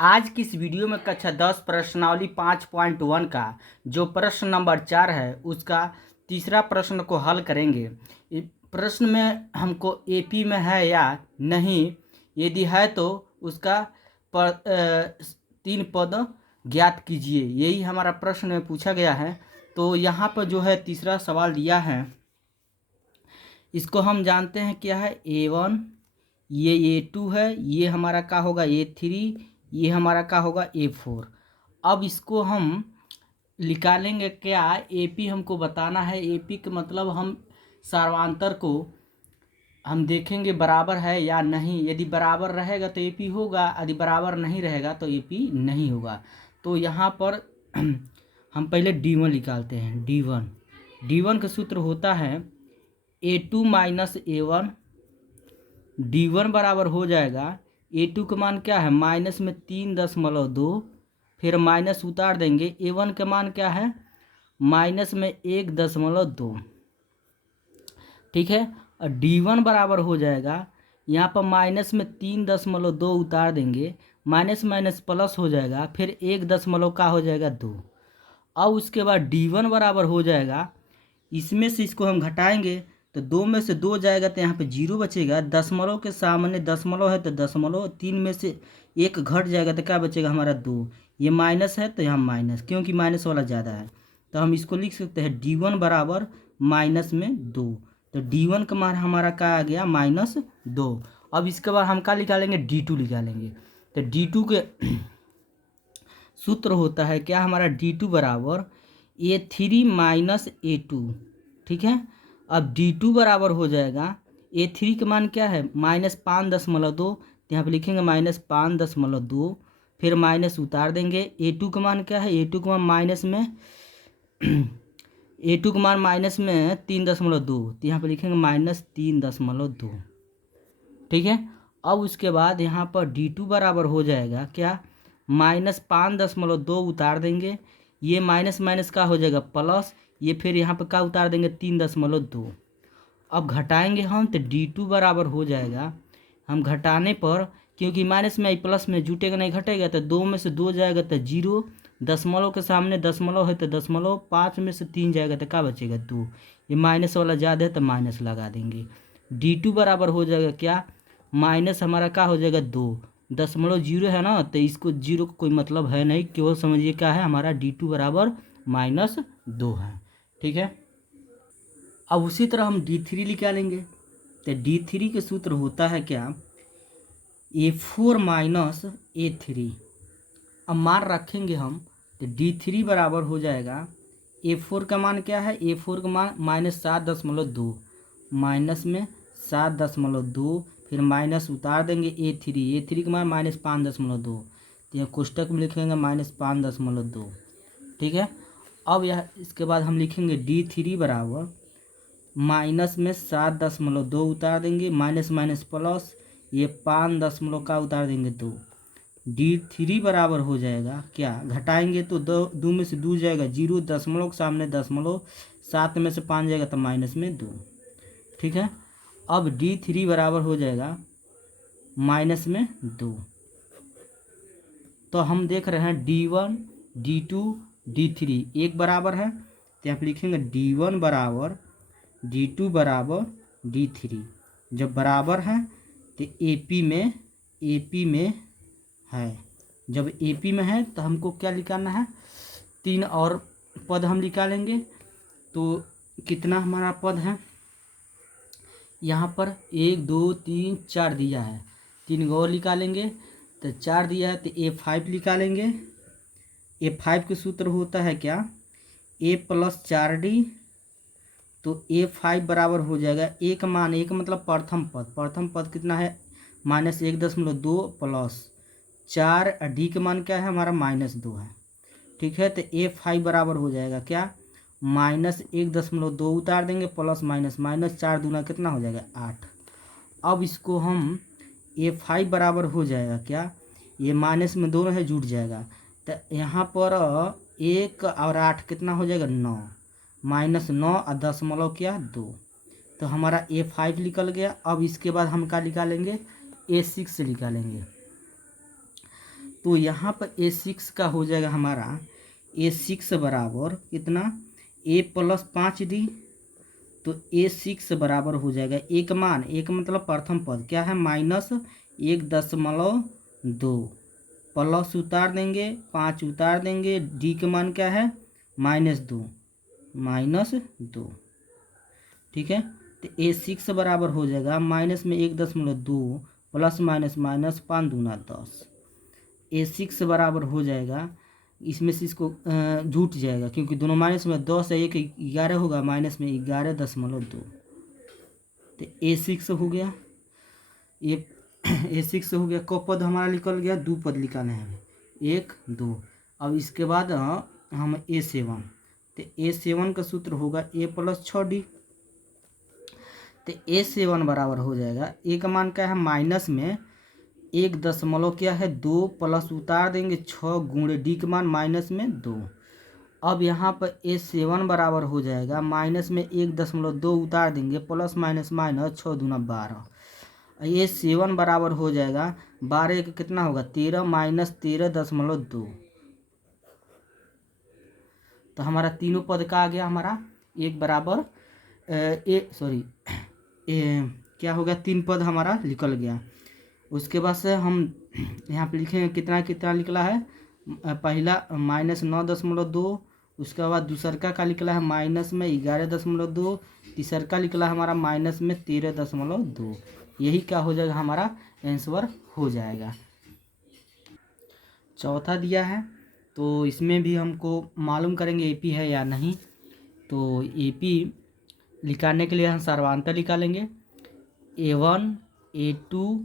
आज की इस वीडियो में कक्षा 10 प्रश्नावली 5.1 का जो प्रश्न नंबर 4 है उसका तीसरा प्रश्न को हल करेंगे। प्रश्न में हमको एपी में है या नहीं, यदि है तो उसका 3 पद ज्ञात कीजिए, यही हमारा प्रश्न में पूछा गया है। तो यहाँ पर जो है तीसरा सवाल दिया है, इसको हम जानते हैं क्या है, A1, ये A2 है, ये हमारा क्या होगा A3, ये हमारा क्या होगा A4। अब इसको हम निकालेंगे क्या, AP हमको बताना है। AP का मतलब हम सार्वांतर को हम देखेंगे बराबर है या नहीं। यदि बराबर रहेगा तो AP होगा, यदि बराबर नहीं रहेगा तो AP नहीं होगा। तो यहाँ पर हम पहले D1 निकालते हैं। D1 का सूत्र होता है A2 माइनस A1। D1 बराबर हो जाएगा, A2 का मान क्या है, माइनस में 3.2, फिर माइनस उतार देंगे। A1 का मान क्या है, माइनस में 1.2। ठीक है, और D1 बराबर हो जाएगा, यहाँ पर माइनस में 3.2 उतार देंगे, माइनस माइनस प्लस हो जाएगा, फिर 1 का हो जाएगा 2। अब उसके बाद D1 बराबर हो जाएगा, इसमें से इसको हम घटाएंगे तो 2 में से 2 जाएगा तो यहाँ पे 0 बचेगा। दशमलव के सामने दशमलव है तो दशमलव, 3 में से 1 घट जाएगा तो क्या बचेगा हमारा 2। ये माइनस है तो यहाँ माइनस, क्योंकि माइनस वाला ज़्यादा है तो हम इसको लिख सकते हैं D1 बराबर माइनस में 2। तो D1 का मान हमारा क्या आ गया, -2। अब इसके बाद हम क्या निकालेंगे, D2 निकालेंगे। तो D2 के सूत्र होता है क्या हमारा, D2 बराबर A3 माइनस A2। ठीक है, अब D2 बराबर हो जाएगा, A3 का मान क्या है, -5.2, तो यहाँ पे लिखेंगे -5.2, फिर माइनस उतार देंगे। A2 का मान क्या है, A2 का मान माइनस में A2 का मान माइनस में 3.2, तो यहाँ पे लिखेंगे -3.2। ठीक है, अब उसके बाद यहाँ पर D2 बराबर हो जाएगा क्या, -5.2 उतार देंगे, ये माइनस माइनस का हो जाएगा प्लस, ये फिर यहाँ पर क्या उतार देंगे 3.2। अब घटाएंगे हम तो D2 बराबर हो जाएगा, हम घटाने पर क्योंकि माइनस में आई प्लस में जुटेगा नहीं घटेगा, तो 2 में से 2 जाएगा तो 0, दशमलव के सामने दशमलव है तो दशमलव, 5 में से 3 जाएगा तो क्या बचेगा 2। ये माइनस वाला ज़्यादा है तो माइनस लगा देंगे। D2 बराबर हो जाएगा क्या, माइनस हमारा क्या हो जाएगा 2, दशमलव 0 है ना, तो इसको 0 का कोई मतलब है नहीं, केवल समझिए क्या है हमारा D2 बराबर -2 है। ठीक है, अब उसी तरह हम D3 निकालेंगे। तो D3 के सूत्र होता है क्या, A4 माइनस A3। अब मान रखेंगे हम तो D3 बराबर हो जाएगा, A4 का मान क्या है, A4 का मान -7.2, माइनस में 7.2, फिर माइनस उतार देंगे A3 का मान -5.2, तो यहाँ कोष्टक में लिखेंगे -5.2। ठीक है, अब यह इसके बाद हम लिखेंगे D3 बराबर माइनस में 7.2 उतार देंगे, माइनस माइनस प्लस, ये 5 का उतार देंगे 2। D3 बराबर हो जाएगा क्या, घटाएंगे तो 2 में से 2 जाएगा 0, दशमलव के सामने दशमलव, 7 में से 5 जाएगा तो माइनस में 2। ठीक है, अब D3 बराबर हो जाएगा -2। तो हम देख रहे हैं D1, D2, D3 एक बराबर है, तो यहाँ पे लिखेंगे D1 बराबर D2 बराबर D3। जब बराबर है तो AP में है। जब AP में है तो हमको क्या निकालना है, 3 और पद हम निकालेंगे। तो कितना हमारा पद है, यहाँ पर 1 2 3 4 दिया है, 3 और निकालेंगे तो 4 दिया है तो A5 निकालेंगे। A5 के सूत्र होता है क्या, A + 4D। तो A5 बराबर हो जाएगा, एक मान, एक मतलब प्रथम पद कितना है, -1.2 प्लस 4, D का मान क्या है हमारा -2 है। ठीक है, तो A5 बराबर हो जाएगा क्या, -1.2 उतार देंगे, प्लस माइनस माइनस, 4 दूना कितना हो जाएगा 8। अब इसको हम A5 बराबर हो जाएगा क्या, ये माइनस में दोनों है जुट जाएगा, तो यहाँ पर 1 और 8 कितना हो जाएगा 9, -9 और दशमलव क्या 2, तो हमारा A5 निकल गया। अब इसके बाद हम क्या निकालेंगे, A6 से निकालेंगे। तो यहाँ पर A6 का हो जाएगा हमारा A6 बराबर कितना, A प्लस 5D। तो A6 बराबर हो जाएगा एक मान, एक मतलब प्रथम पद क्या है -1.2, प्लस उतार देंगे 5 उतार देंगे, D का मान क्या है -2। ठीक है, तो A6 बराबर हो जाएगा माइनस में 1.2 प्लस माइनस माइनस 5 दूना 10। A6 बराबर हो जाएगा, इसमें से इसको झूठ जाएगा क्योंकि दोनों माइनस में 10 है, 1 11 होगा, माइनस में 11.2। तो A6 हो गया, ये A6 हो गया। को पद हमारा निकल गया, 2 पद निकालने हैं 1 2। अब इसके बाद हम A7, तो A7 का सूत्र होगा A प्लस 6D। तो A7 बराबर हो जाएगा, ए का मान क्या है माइनस में 1 क्या है 2 प्लस उतार देंगे 6 गुणे D का मान माइनस में 2। अब यहाँ पर A7 बराबर हो जाएगा माइनस में 1.2 उतार देंगे प्लस माइनस माइनस 6 दूना 12। A7 बराबर हो जाएगा 12 का कितना होगा 13 माइनस 13.2। तो हमारा तीनों पद का आ गया हमारा एक बराबर क्या हो गया, 3 पद हमारा निकल गया। उसके बाद से हम यहाँ पे लिखेंगे कितना कितना निकला है, पहला -9.2, उसके बाद दूसरका का निकला है माइनस में 11.2, तीसरका निकला हमारा माइनस में 13.2। यही क्या हो जाएगा हमारा आंसर हो जाएगा। चौथा दिया है तो इसमें भी हमको मालूम करेंगे एपी है या नहीं। तो एपी निकालने के लिए हम सर्वांतर निकालेंगे, A1 A2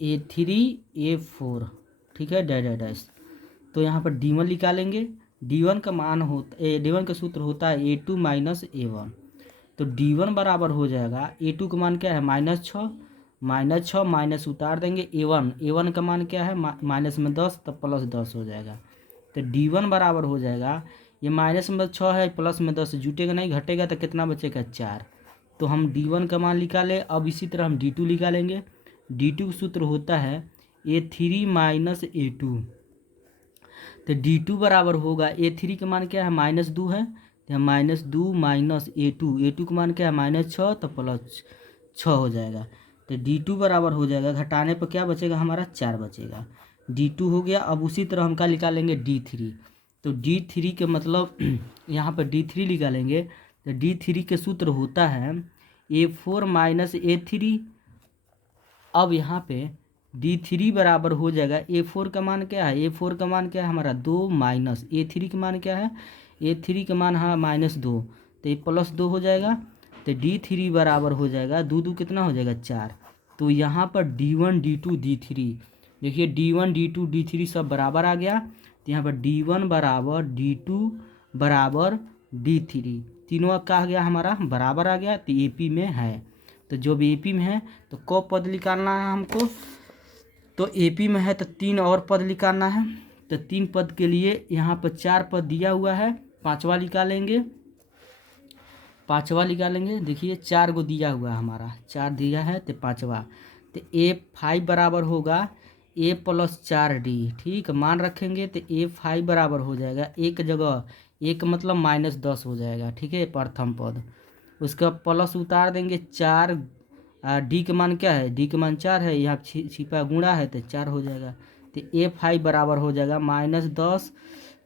A3 A4, ठीक है, डैश डैश। तो यहाँ पर D1 निकालेंगे, D1 का मान होता D1 का सूत्र होता है A2 माइनस A1। तो D1 बराबर हो जाएगा, A2 का मान क्या है -6, -6 माइनस उतार देंगे A1 का मान क्या है माइनस में 10, तब प्लस 10 हो जाएगा। तो D1 बराबर हो जाएगा, ये माइनस में 6 है प्लस में 10 जुटेगा नहीं, घटेगा तो कितना बचेगा 4। तो हम D1 का मान निकालें। अब इसी तरह हम D2 निकालेंगे। D2 का सूत्र होता है A3 माइनस A2। तो D2 बराबर होगा, A3 का मान क्या है -2 है, तो -2 माइनस A2 का मान क्या है -6, तो प्लस 6 हो जाएगा। तो D2 बराबर हो जाएगा, घटाने पर क्या बचेगा हमारा 4 बचेगा। D2 हो गया। अब उसी तरह हम क्या निकालेंगे D3। तो D3 के मतलब यहाँ पर D3 निकालेंगे, तो D3 के सूत्र होता है A4 माइनस A3। अब यहाँ पे D3 बराबर हो जाएगा, A4 का मान क्या है, A4 का मान क्या है हमारा 2 माइनस A3 का मान क्या है, A3 का मान हाँ -2, तो ये प्लस 2 हो जाएगा। तो D3 बराबर हो जाएगा 2 2 कितना हो जाएगा 4। तो यहाँ पर D1 D2 D3 देखिए, D1 D2 D3 सब बराबर आ गया। तो यहाँ पर D1 बराबर D2 बराबर D3 तीनों का आ गया हमारा बराबर आ गया। तो AP में है, तो जो भी AP में है तो को पद निकालना है हमको। तो AP में है तो 3 और पद निकालना है। तो 3 पद के लिए यहाँ पर 4 पद दिया हुआ है, पांचवा निकालेंगे। देखिए 4 गो दिया हुआ है हमारा, 4 दिया है तो पांचवा। तो A5 बराबर होगा A प्लस 4D, ठीक मान रखेंगे। तो A5 बराबर हो जाएगा, एक जगह एक मतलब -10 हो जाएगा, ठीक है, प्रथम पद। उसका प्लस उतार देंगे 4, D का मान क्या है, D का मान 4 है, यहाँ छिपा गुणा है तो 4 हो जाएगा। तो A5 बराबर हो जाएगा -10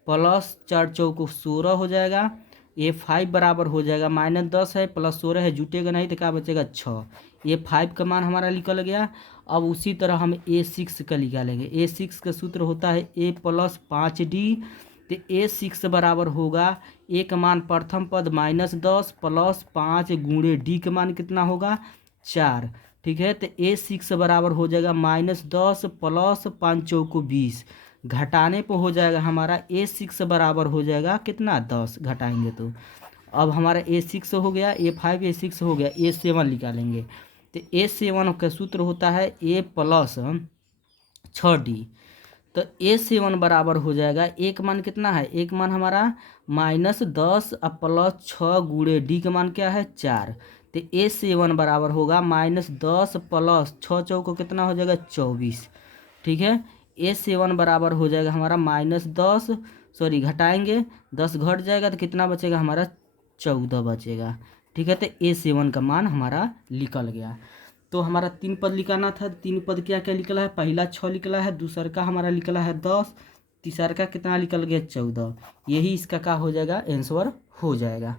प्लस 4 चौको 16 हो जाएगा। A5 बराबर हो जाएगा -10 है प्लस 16 है, जुटेगा नहीं तो क्या बचेगा 6। A5 का मान हमारा निकल गया। अब उसी तरह हम A6 का निकालेंगे। A6 का सूत्र होता है A प्लस 5D। तो A6 बराबर होगा, A का मान प्रथम पद -10 प्लस 5 गुणे D का मान कितना होगा 4, ठीक है। तो A6 बराबर हो जाएगा -10 प्लस 5 चौको 20, घटाने पर हो जाएगा हमारा A6 बराबर हो जाएगा कितना 10, घटाएंगे तो। अब हमारा A6 हो गया, A5 A6 हो गया, A7 निकालेंगे। तो A7 का सूत्र होता है A प्लस 6D। तो A7 बराबर हो जाएगा, एक मान कितना है, एक मान हमारा -10 प्लस 6 गुणे D का मान क्या है 4। तो A7 बराबर होगा -10 प्लस 6 चौको कितना हो जाएगा 24, ठीक है। A7 बराबर हो जाएगा हमारा -10, सॉरी घटाएंगे 10 घट जाएगा तो कितना बचेगा हमारा 14 बचेगा। ठीक है, तो A7 का मान हमारा निकल गया। तो हमारा 3 पद निकालना था, 3 पद क्या क्या निकला है, पहला 6 निकला है, दूसरा का हमारा निकला है 10, तीसरा का कितना निकल गया 14। यही इसका क्या हो जाएगा, आंसर हो जाएगा।